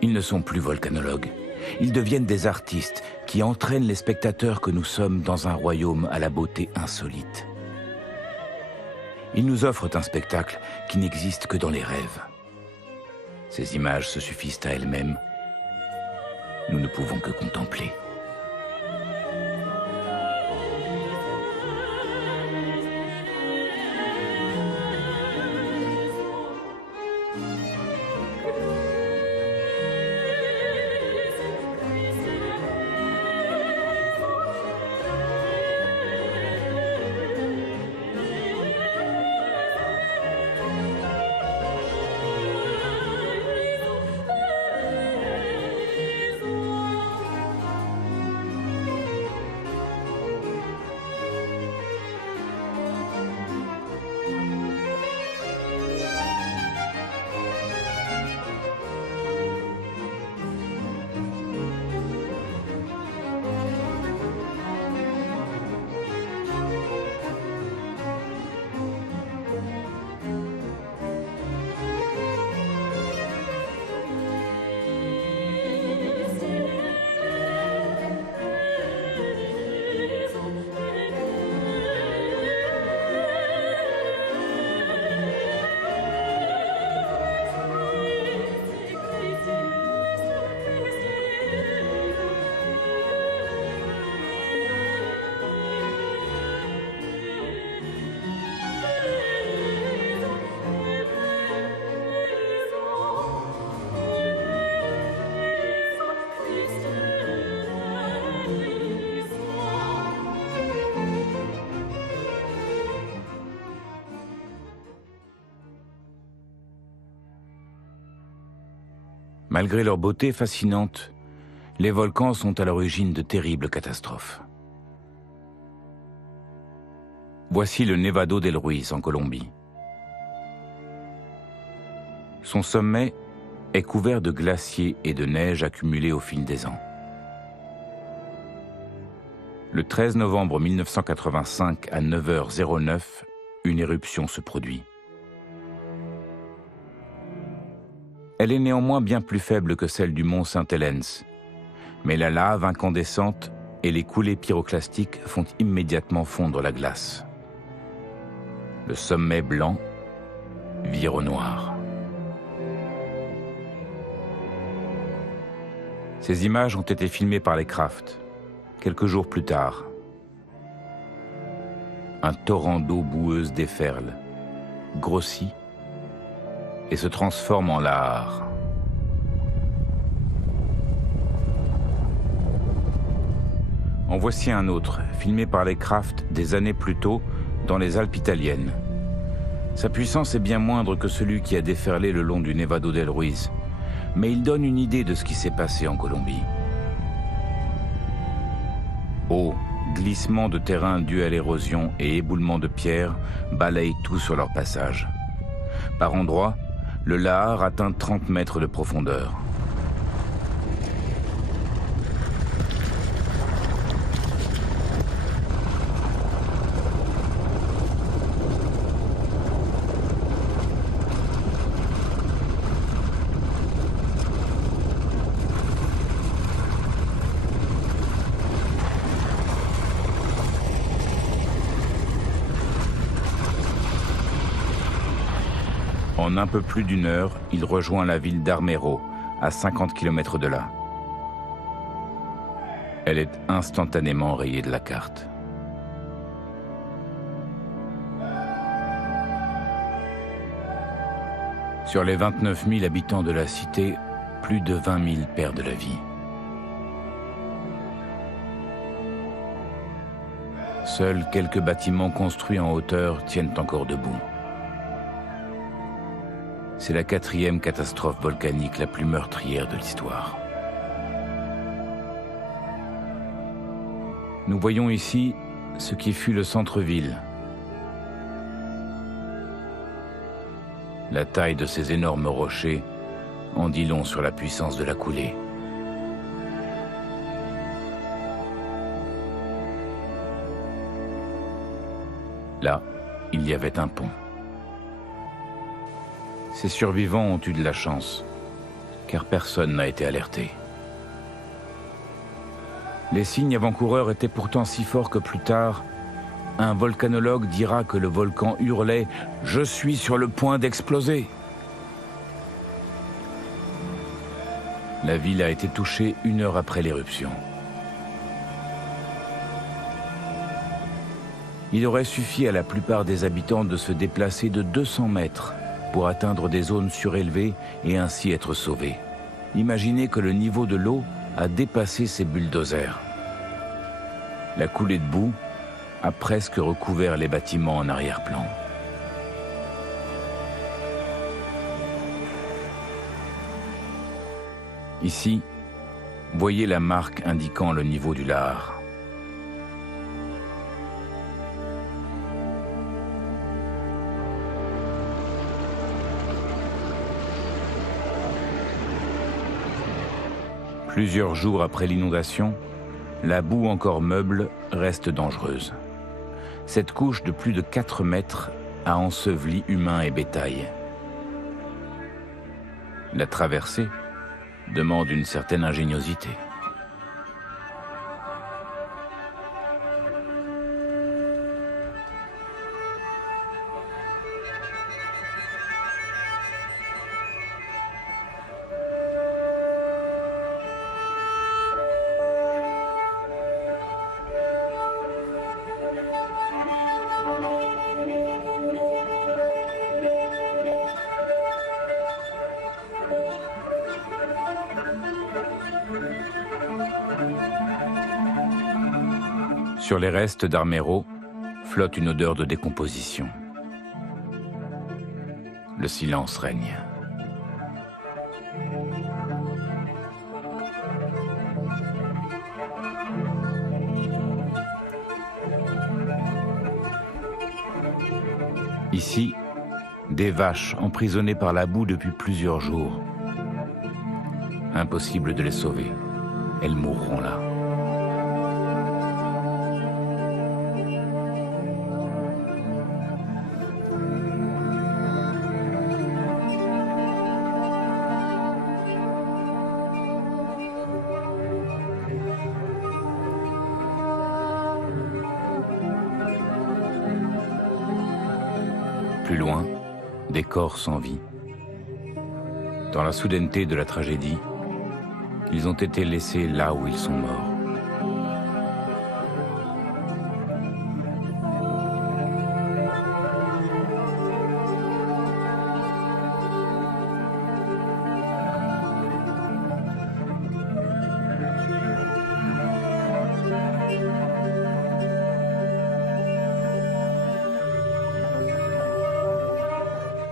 Ils ne sont plus volcanologues. Ils deviennent des artistes qui entraînent les spectateurs que nous sommes dans un royaume à la beauté insolite. Ils nous offrent un spectacle qui n'existe que dans les rêves. Ces images se suffisent à elles-mêmes. Nous ne pouvons que contempler. Malgré leur beauté fascinante, les volcans sont à l'origine de terribles catastrophes. Voici le Nevado del Ruiz en Colombie. Son sommet est couvert de glaciers et de neige accumulés au fil des ans. Le 13 novembre 1985 à 9h09, une éruption se produit. Elle est néanmoins bien plus faible que celle du mont Saint-Helens, mais la lave incandescente et les coulées pyroclastiques font immédiatement fondre la glace. Le sommet blanc vire au noir. Ces images ont été filmées par les Kraft, quelques jours plus tard. Un torrent d'eau boueuse déferle, grossit et se transforme en lahar. En voici un autre, filmé par les Kraft des années plus tôt dans les Alpes italiennes. Sa puissance est bien moindre que celui qui a déferlé le long du Nevado del Ruiz, mais il donne une idée de ce qui s'est passé en Colombie. Eau, glissement de terrain dû à l'érosion et éboulement de pierres balayent tout sur leur passage. Par endroits, le lahar atteint 30 mètres de profondeur. En un peu plus d'une heure, il rejoint la ville d'Armero, à 50 km de là. Elle est instantanément rayée de la carte. Sur les 29 000 habitants de la cité, plus de 20 000 perdent la vie. Seuls quelques bâtiments construits en hauteur tiennent encore debout. C'est la 4e catastrophe volcanique la plus meurtrière de l'histoire. Nous voyons ici ce qui fut le centre-ville. La taille de ces énormes rochers en dit long sur la puissance de la coulée. Là, il y avait un pont. Ces survivants ont eu de la chance. car personne n'a été alerté. Les signes avant-coureurs étaient pourtant si forts que plus tard, un volcanologue dira que le volcan hurlait « Je suis sur le point d'exploser ». La ville a été touchée 1 heure après l'éruption. Il aurait suffi à la plupart des habitants de se déplacer de 200 mètres pour atteindre des zones surélevées et ainsi être sauvés. Imaginez que le niveau de l'eau a dépassé ces bulldozers. La coulée de boue a presque recouvert les bâtiments en arrière-plan. Ici, voyez la marque indiquant le niveau du lahar. Plusieurs jours après l'inondation, la boue encore meuble reste dangereuse. Cette couche de plus de 4 mètres a enseveli humains et bétail. La traversée demande une certaine ingéniosité. Sur les restes d'Armero flotte une odeur de décomposition. Le silence règne. Ici, des vaches emprisonnées par la boue depuis plusieurs jours. Impossible de les sauver. Elles mourront là. Plus loin, des corps sans vie. Dans la soudaineté de la tragédie, ils ont été laissés là où ils sont morts.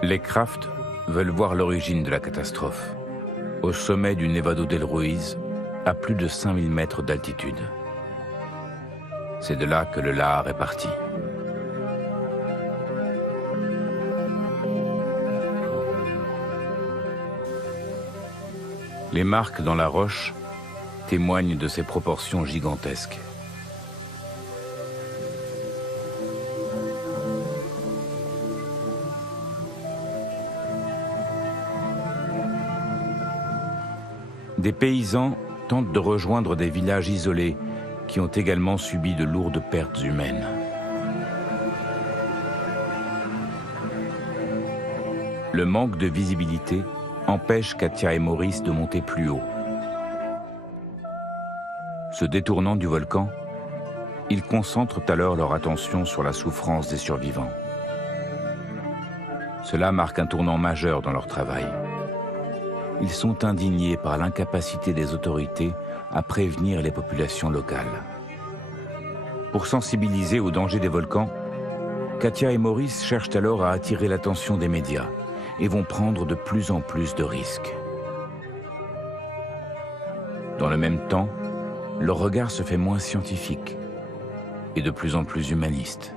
Les Kraft veulent voir l'origine de la catastrophe, au sommet du Nevado del Ruiz, à plus de 5000 mètres d'altitude. C'est de là que le lahar est parti. Les marques dans la roche témoignent de ses proportions gigantesques. Des paysans tentent de rejoindre des villages isolés qui ont également subi de lourdes pertes humaines. Le manque de visibilité empêche Katia et Maurice de monter plus haut. Se détournant du volcan, ils concentrent alors leur attention sur la souffrance des survivants. Cela marque un tournant majeur dans leur travail. Ils sont indignés par l'incapacité des autorités à prévenir les populations locales. Pour sensibiliser au danger des volcans, Katia et Maurice cherchent alors à attirer l'attention des médias et vont prendre de plus en plus de risques. Dans le même temps, leur regard se fait moins scientifique et de plus en plus humaniste.